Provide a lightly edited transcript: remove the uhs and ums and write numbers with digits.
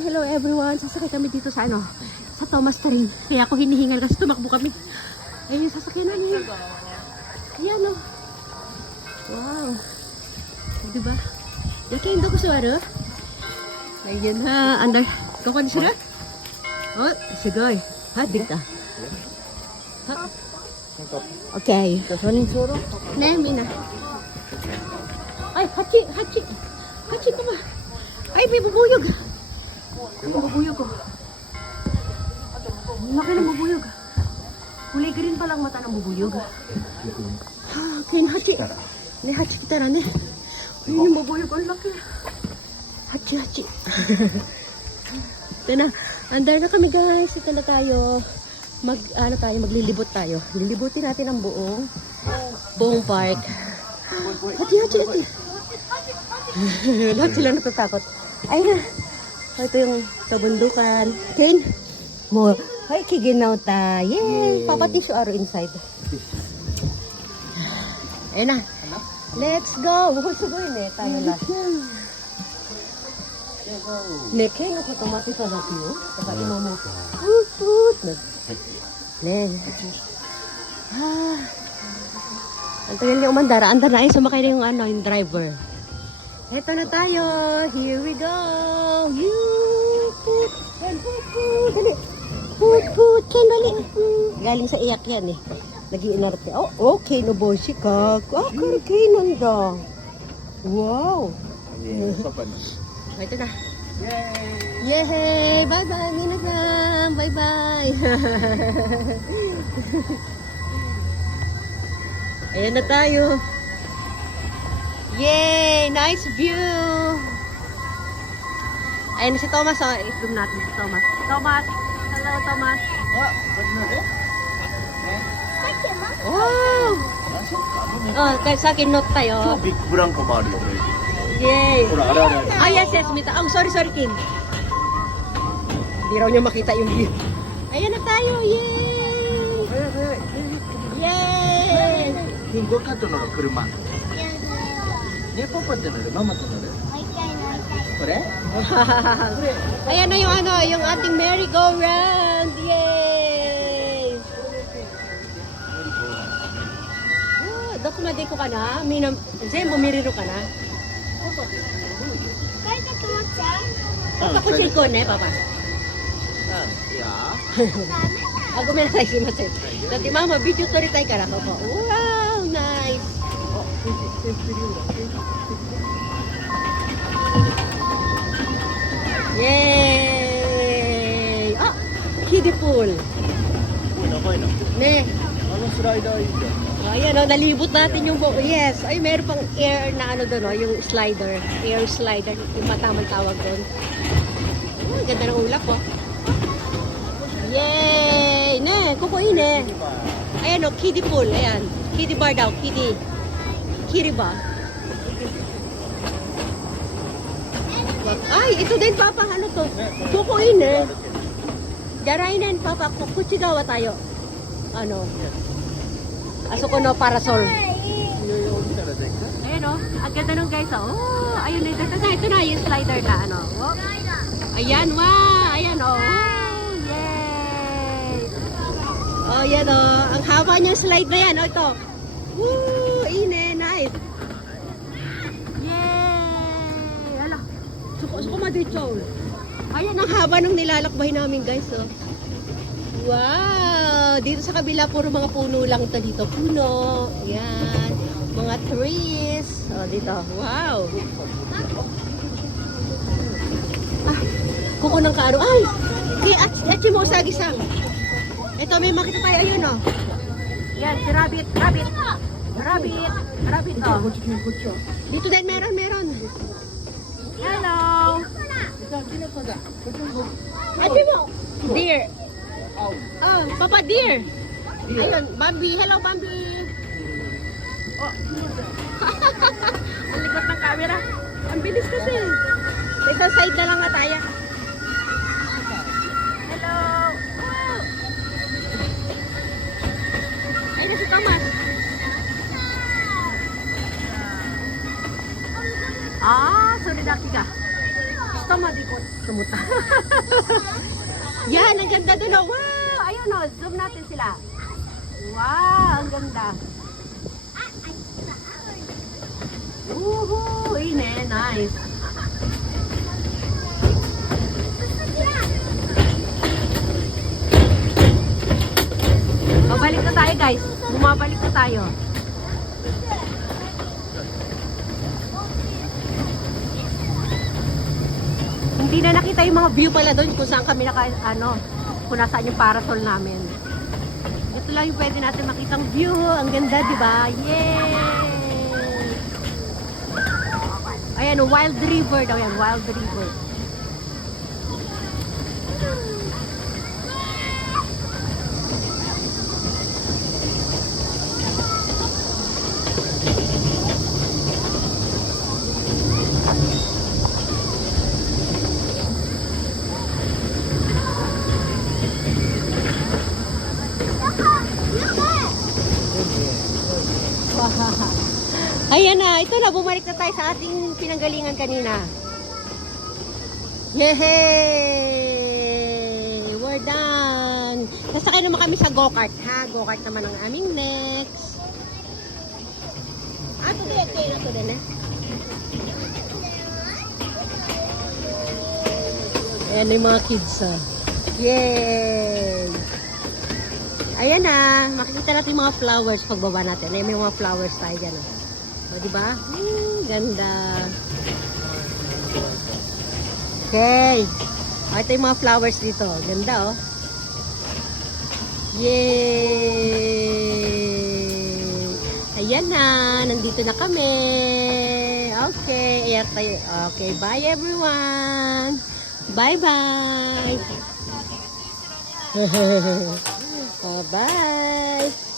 hello everyone. Sasakay kami dito sa ano, sa Thomas Train. Kaya ako hinihingal kasi tumakbo kami. Ayun yung sasakyan namin. Ayan o. Wow. Diba? Yakin do ko suara. Ayun ha. Andar. Kukon sila? Oh, sigay. Hadig ta. Okay. Nemi na. Ay, hachi. Hachi ko ba? Ay, may bubuyog. May bubuyog ko. Laki ng bubuyog. Kulay green pa lang mata ng bubuyog. Okay, hachi. Ne, hachi kita na ne. Ayun yung bubuyog. Ang laki. Hachi. Ito na. Andar na kami guys. Ito na tayo. Maglilibot tayo. Lilibutin natin ang buong park. Hachi. Lahat sila natatakot. Ayun na. Ito yung kabundukan. Ken mo. Ay, kiginaw ta. Yay! Papa tissue aro inside. Ayun na. Let's go. Sugoy ne. Tayo last. Ne, Ken ako tomate sa natin yun. Saka mo. Ne. Ang tagal niya umandara. Andar na ay sumakay na yung driver. Ito na tayo. Here we go. Dali. Put. Dali. Galing sa iyak yan eh. Nag-iinarte. Oh, okay. Noboshi ka. Okay, nanda. Wow. Ito na. Yay! Bye-bye, Minasan! Bye-bye! Ayan na tayo. Yay! Nice view! Ayan si Thomas. Oh. I-film natin si Thomas. Thomas! Hello, Thomas! Wow! Oh, sa akin note tayo. Big Branco Mario. Yay! Ara. Ah, yes, Mita. Oh, sorry, King. Hindi raw niya makita yung view. Ayan na tayo! Yay! Yay! Hingo ka to na kuruma. Ne, papa to na, mama to na. Kore? Ayan na yung ating merry-go-round. Yay! Oh, dokumade ko ka na. Bumiriro ka na. Ako si Iko ne, Papa. Ako may nakasimasin. Dati mama, video story tayo ka na. Wow, nice. Yay! Ah, kiddie pool. Ne. Anong slider yun? Ayan o, nalibot natin yung buo. Yes, ay meron pang air na doon o, yung slider. Air slider, yung matamang tawag doon. Oh, ganda ng ulap o. Yay! Ne, kukuin eh. Ayan o, kiddie pool. Ayan, kiddie bar daw, kiddie. Kiddie bar. Ay, ito din papa, ano to? Kukuin eh. Darainin papa, kuchigawa tayo. Ano? Aso ko no, parasol. Ayan o, ang ganda nung guys o. Oh, ayun na, ito na yung slider na ano. Oh. Ayan, wow! Ayan o. Oh. Yay! Oh, yan o. Ang haba niyang slide na yan. O, ito. Woo! Ine, nice. Yay! Hala. Suko madito. Ayan, ang haba nung nilalakbay namin guys o. Wow! Dito sa kabila, puro mga puno lang ito dito. Puno. Yan. Mga trees. O, dito. Wow! Ah, kuko ng kaaro. Ay! Kaya achi mo usagi-sang. Ito, may makita tayo. Ayun, o. Yan, si Rabbit. Rabbit, o. Dito din, meron. Hello! Achi mo! Deer. Oh, Papa Deer. Ayun, Bambi. Hello, Bambi. Oh. Ang likot ng camera. Ang bilis kasi. Sa side na lang nga tayo. Hello. Wow. Ayun si Thomas. Ah, sorry daki ka. Gusto mo, dikot. Tumuta. Yan, ang ganda dun. Oh. Wow! Ayun o, zoom natin sila. Wow, ang ganda. Woohoo! Ine, nice. Babalik na tayo guys. Bumabalik na tayo. Hindi na nakita yung mga view pala doon kung saan kami kung nasaan yung parasol namin. Ito lang yung pwede natin makitang view. Ang ganda, di ba? Yay! Ayan, Wild River daw yan. Wild River. Ayan na, ito na, bumalik na tayo sa ating pinanggalingan kanina. Yehey! We're done! Nasakay naman kami sa go-kart, ha? Go-kart naman ang aming next. Ito din, eh. Ayan yung mga kids, ha? Yay! Ayan na, makikita natin yung mga flowers pagbaba natin. Ayan, may mga flowers tayo dyan, ha? O, diba? Ganda. Okay. O, ito yung mga flowers dito. Ganda, oh. Yay! Ayan na. Nandito na kami. Okay. Ayan tayo. Okay. Bye, everyone. Bye-bye. Bye-bye.